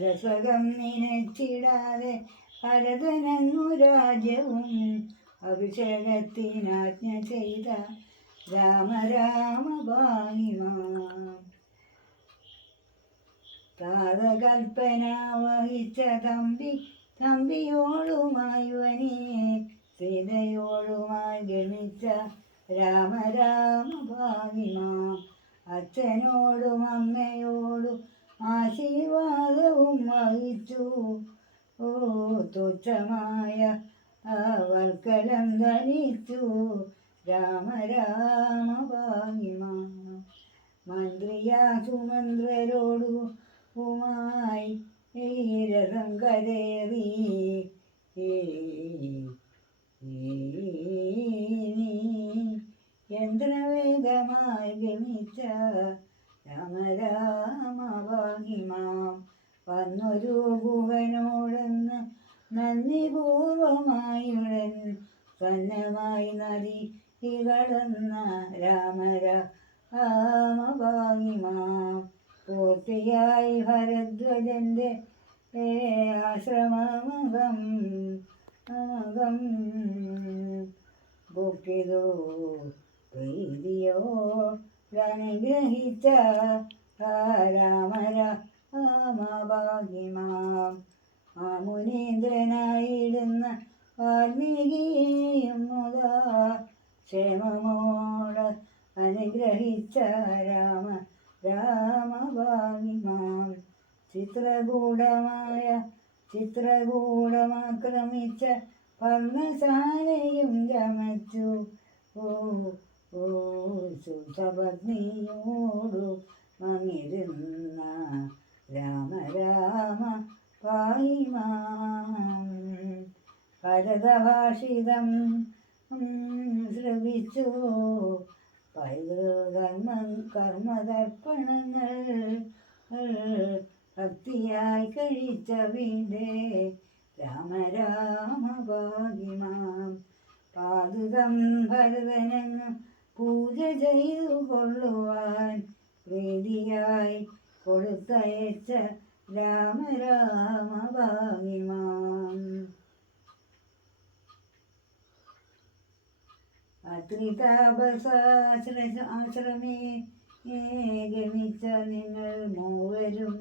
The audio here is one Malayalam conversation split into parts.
രസകം നിനച്ചിടാതെ ഭരതനങ്ങു രാജ്യവും അഭിഷേകത്തിനാജ്ഞ ചെയ്ത രാമ രാമ ഭായിമാം. താതകൽപ്പന വഹിച്ച തമ്പിയോളുമായി വനിയെ സീതയോളുമായി ഗമിച്ച രാമ രാമ ഭായിമാം. അച്ഛനോടും അമ്മയോടും ആശീർവാദവും വഹിച്ചു തുച്ഛമായ വൽക്കലം ധനിച്ചു രാമ രാമ ഭായിമാം. മന്ത്രിയാ സുമന്ത്രരോടുമായി രഥം കരേറി യന്ത്രവേഗമായി ഗമിച്ച രാമ രാമ ഭായിമാം. വന്നൊരു ഗുഹനോടെന്ന് നന്ദിപൂർവമായുടൻ സന്നമായി നദി കടന്ന രാമ രാമ ഭായിമാം. പൂർത്തിയായി ഭരദ്വജന്റെ ആശ്രമമകം ബുക്കിതു പ്രീതിയോടനുഗ്രഹിച്ച രാമ രാമ ഭായിമാം. ആ മുനീന്ദ്രനായിടുന്ന വാൽമീകിയെയും മുതാ ക്ഷേമമോട് അനുഗ്രഹിച്ച രാമ രാമ ഭായിമാം. ചിത്രകൂടമാക്രമിച്ച പർണശാലയും ചമച്ചു സുസപത്നിയോടു മങ്ങിരുന്ന രാമ രാമ ഭായിമാം. ഭരതഭാഷിതം ശ്രവിച്ചു കർമ്മതർപ്പണങ്ങൾ ഭക്തിയായി കഴിച്ച വീണ്ടേ രാമ രാമ ഭായിമാം. പാദുകം ഭരതനങ്ങ് പൂജ ചെയ്തു കൊള്ളുവാൻ പ്രീതിയായി കൊടുത്തയച്ച രാമ രാമ ഭായിമാം. അത്രിതാപസാശ്രമേ ഗമിച്ച നിങ്ങൾ മൂവരും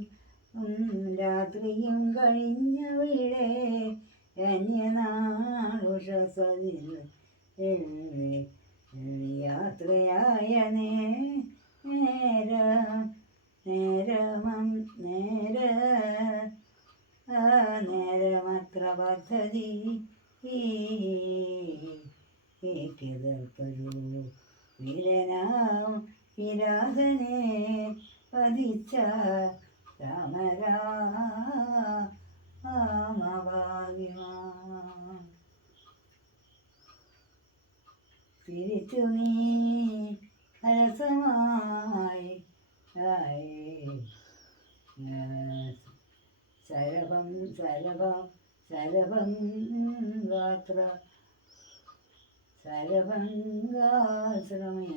രാത്രിയും കഴിഞ്ഞവിടെ അന്യനാളുഷസതിൽ യാത്രയായ നേരമത്ര പദ്ധതി കേൾക്കൊരു വീരനാം വിരാധനെ പതിച്ച രാമ രാമ ഭായിമാം. തിരിച്ചു നീ ഹരസമായി ശരഭംഗാശ്രമേ